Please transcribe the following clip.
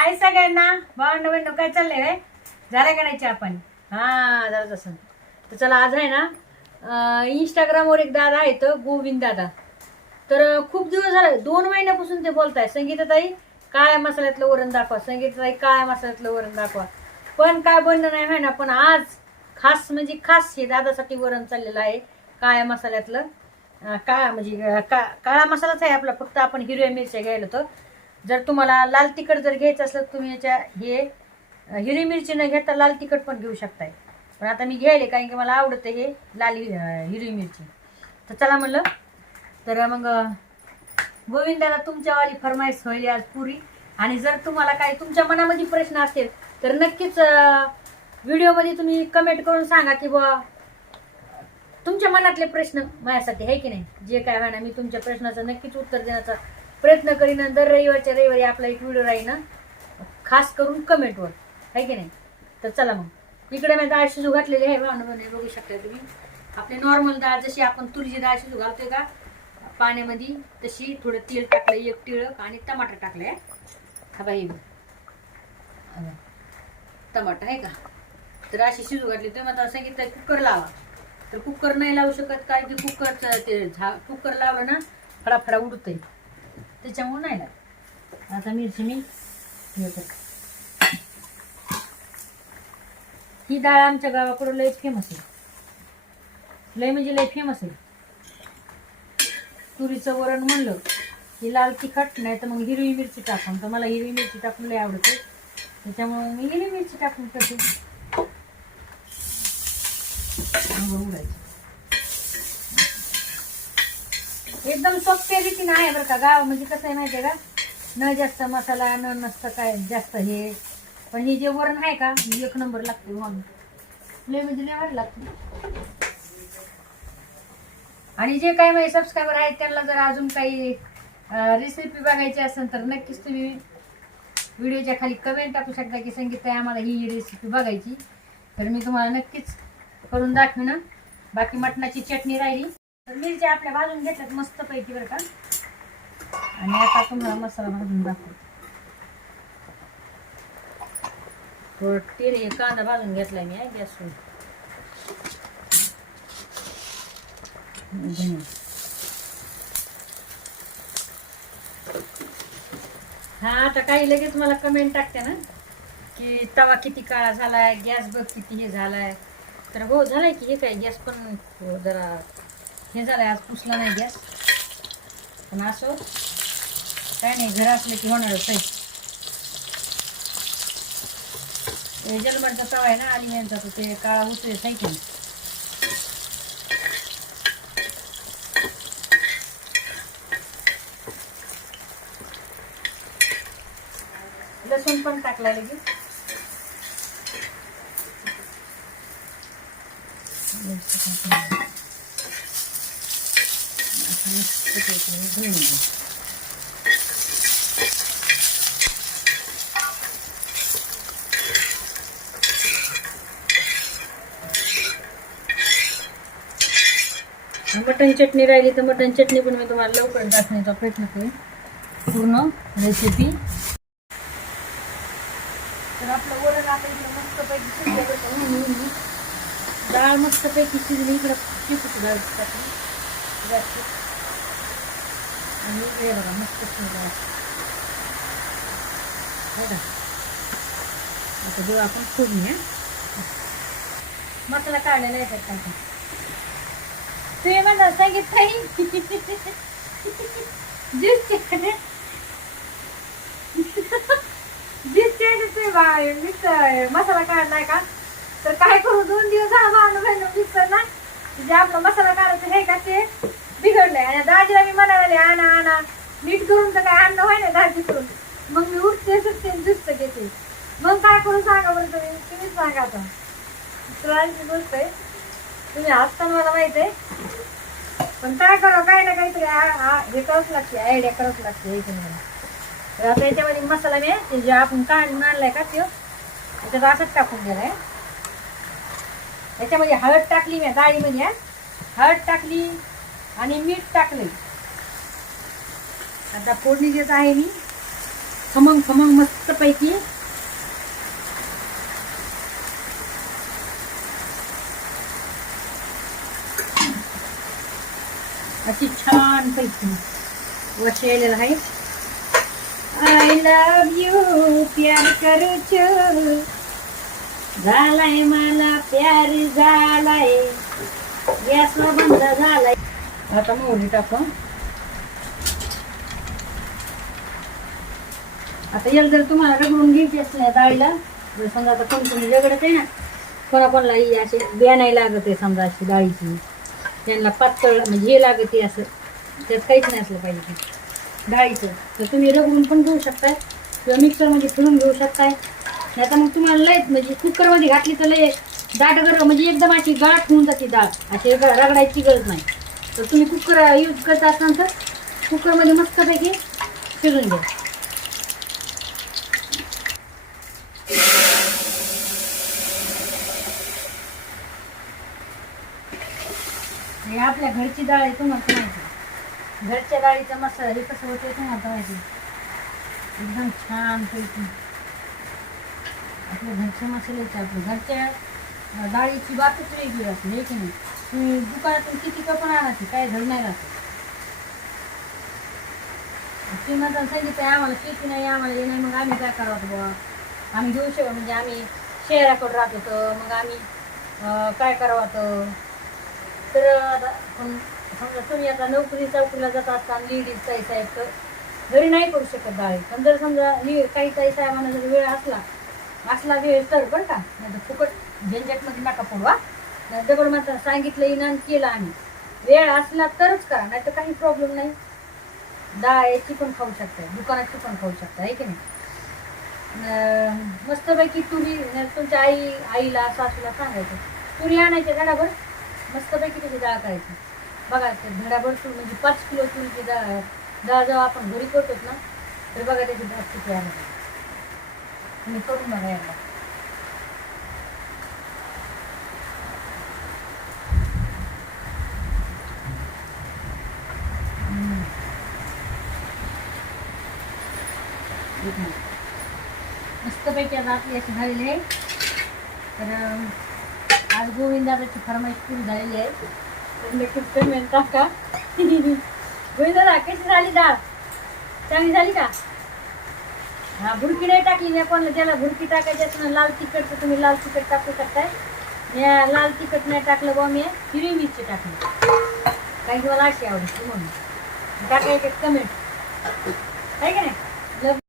हाय सगळ्यांना. भावंड बंडू काय चाललंय रे? झालं का नाही आपण हां हा झालं तसं. तर चला आज आहे ना इंस्टाग्रामवर एक दादा आहे तर गोविंद दादा. तर खूप दिवस झाले दोन महिन्यापासून ते बोलताय. संगीताताई काळ्या मसाल्यातलं वरण दाखवा. संगीताताई काळ्या मसाल्यातलं वरण दाखवा. पण काय बंद नाही आहे ना पण आज खास म्हणजे खास हे दादासाठी वरण चाललेलं आहे काळ्या मसाल्यातलं. काळा म्हणजे का काळा मसालाच आहे आपला फक्त आपण हिरव्या मिरच्या घ्यायला तर जर तुम्हाला लाल तिखट जर घ्यायचं असलं तर तुम्ही याच्या हे हिरवी मिरची न घेता लाल तिखट पण घेऊ शकताय. पण आता मी घ्यायले कारण की मला आवडतं हे लाल हिरवी मिरची. तर चला म्हणलं तर मग गोविंदाला तुमच्यावाली फरमाईश होईल आज पुरी. आणि जर तुम्हाला काही तुमच्या मनामध्ये प्रश्न असेल तर नक्कीच व्हिडिओमध्ये तुम्ही कमेंट करून सांगा की बुवा तुमच्या मनातले प्रश्न माझ्यासाठी आहे की नाही? जे काय म्हणा मी तुमच्या प्रश्नाचं नक्कीच उत्तर देण्याचा प्रयत्न करीन दर रविवारच्या रविवारी आपला एक व्हिडिओ राहील ना खास करून कमेंटवर आहे की नाही? तर चला मग. इकडे मी डाळ शिजू घातलेली आहे भावनामध्ये बघू शकता तुम्ही. आपली नॉर्मल डाळ जशी आपण तुरीची डाळ शिजू घालतोय का पाण्यामध्ये तशी थोडं तेल टाकलं एक टिळक आणि टमाटर टाकले हा. बाई. टमाटर आहे का? तर अशी शिजू घातली. तुम्ही आता सांगितलं कुकर लावा. तर कुकर नाही लावू शकत काय की कुकरचं ते झा कुकर लावलं ना फडाफडा उडतंय. त्याच्यामुळे नाही लागत. आता मिरची मी घेतो ही डाळ आमच्या गावाकडं लय फेमस आहे. लय म्हणजे लय फेमस आहे. तुरीचं वरण म्हणलं की लाल तिखट नाही तर मग हिरवी मिरची टाकून. तर मला हिरवी मिरची टाकून लय आवडते. त्याच्यामुळे मी हिरवी मिरची टाकून करते. उडायची. एकदम सोप्या रीतीने आहे बरं का गाव म्हणजे कसं आहे माहिती आहे का? न जास्त मसाला न नसतं काय जास्त हे. पण हे जे वरण आहे का एक नंबर लागते म्हणून लय म्हणजे लय भारी लागते आणि जे काय माझे सबस्क्रायबर आहेत त्यांना जर अजून काही रेसिपी बघायची असेल तर नक्कीच तुम्ही व्हिडिओच्या खाली कमेंट टाकू शकता की संगीत आहे आम्हाला ही रेसिपी बघायची. तर मी तुम्हाला नक्कीच करून दाखवीन. बाकी मटणाची चटणी राहिली. तर मिरच्या आपल्या भाजून घेतल्यात मस्त पैकी बरं का. आणि आता तुम्हाला मसाला भाजून दाखवतो. थोडं हे कांदा भाजून घेतलाय मी गॅसवर. हा आता काही लगेच मला कमेंट टाकते ना की तवा किती काळा झालाय गॅस बघ किती हे झालाय. तर हो झालाय की हे काय गॅस पण हो, जरा हे झालं आज पुसला नाही गॅस. पण असो काय नाही घर असलं की होणारच आहे. ते जलमनचा तवा आहे ना आणि यांचा तो ते काळा होतोय आहे की? लसूण पण टाकला लगेच. धुवून घे. मटन चटणी राहिली तर मटन चटणी पण मी तुम्हाला लवकर दाखवण्याचा प्रयत्न करेन. पूर्ण रेसिपी तर आपलं वरण आता इकडं मस्तपैकी शिजलं बरं का, उन्ही डाळ मस्तपैकी शिजली. इकडं चिकूची डाळ टाकली. जास्त. आणि हे बघा मस्त शिजलं हे आता देऊ आपण फोडणी आहे मसाला काढलेला आहे त्यात टाकून तुम्ही म्हणा सांगित ज्यूस बाय मिक्सर मसाला काढलाय का? तर काय करू? दोन दिवस झाला भावनं मिक्सर ना जे आपला मसाला काढायचं हे का ते? बिघडलंय. आणि दाजीला मी म्हणाले आणा आणा नीट करून तर काय आणणं व्हाय ना दाजी करून मग मी उठते सुटते दुसतं घेते. मग काय करू सांगा बरं तुम्ही? तुम्हीच सांगा आता. तुळांची गोष्ट आहे तुम्ही असताना मला माहीत आहे. पण काय करा काय ना काहीतरी आ- हे करावंच लागते आयडिया करावंच लागते हे मला तर आता याच्यामध्ये मसाला मी ते जे आपण काढून आणलाय का तो त्याच्यात असंच टाकून दिलाय याच्यामध्ये हळद टाकली मी डाळीमध्ये हळद टाकली आणि मीठ टाकले आता फोडणी देत आहे मी. खमंग खमंग मस्त पैकी अशी छान पैकी वशायलेलं आहे. आय लव यू प्यार करूच. झालाय मला प्यार झालाय. गॅस बंद झालाय. आता मोहरी टाकू. आता याला जर तुम्हाला रगडून घ्यायची असते डाळीला जर समजा आता कोण कोणी रगडत आहे ना कोणाकोणाला ही असे बिया नाही लागत आहे समजा अशी डाळीची त्यांना पातळ म्हणजे हे लागत आहे असं. त्यात काहीच नाही असलं पाहिजे डाळीचं तर तुम्ही रगडून पण घेऊ शकताय किंवा मिक्सरमध्ये फिरून घेऊ शकताय. नाही तर मग तुम्हाला लय म्हणजे कुकरमध्ये घातली तर लय दाट गर म्हणजे एकदम अशी गाठ होऊन जाते डाळ अशी रगडायची गरज नाही. तर तुम्ही कुकर यूज करत असाल तर कुकरमध्ये मस्तपैकी शिजून घ्या. हे आपल्या घरची डाळ आहे तुम्हाला माहिती घरच्या डाळीचा मसाला हे कसं होतं तुम्हाला माहिती एकदम छान पैकी. आपल्या घरच्या मसाल्याचे आपल्या घरच्या डाळीची बातच वेगळी असते हे की नाही? तुम्ही दुकानातून किती का पण आणा काय धड नाही राहत. श्रीमंतान सांगितलं आम्हाला शेती नाही आम्हाला हे नाही. मग आम्ही काय करावं बुवा? आम्ही घेऊ शकतो म्हणजे आम्ही शहराकडे राहत होतो मग आम्ही काय करावं तर तर आता समजा तुम्ही आता नोकरी चौकीला जात का लेडीज ताई साहेब तर घरी नाही करू शकत बाळे. पण जर समजा काही काही ताई साहेबांना जर वेळ असला असला वेळ तर बरं का? नाही तर फुकट झंझटमध्ये नका पडवा दगड मात्र सांगितलं इनान केलं आम्ही. वेळ असला तरच करा नाही तर काही प्रॉब्लेम नाही. डाळ याची पण खाऊ शकताय दुकानाची पण खाऊ शकता आहे की नाही? मस्तपैकी तुम्ही तुमच्या आई आईला सासूला सांगायचं. तुरी आणायच्या घडाभर मस्तपैकी त्याची डाळ करायची बघा ते धडाभर तूर म्हणजे पाच किलो तुरीची डाळ डाळ जेव्हा आपण घरी करतो ना तर बघा त्याची डाळ किती आणायची तुम्ही करून बघा यायला मस्तपैकी आता आपली झालेली आहे. तर आज गोविंदाची फरमाईश पूर्ण झालेली आहे. तर नक्कीच पेमेंट टाका गोविंदा कशी झाली डाळ चांगली झाली का? हा भुरकी नाही टाकली मी कोणाला ज्याला भुरकी टाकायची असं ना लाल तिखटचं तुम्ही लाल तिखट टाकू शकताय. या लाल तिखट नाही टाकलं बा मी हिरवी मिरची टाकली. काही मला अशी आवडते म्हणून. टाकायचे कमेंट आहे का नाही?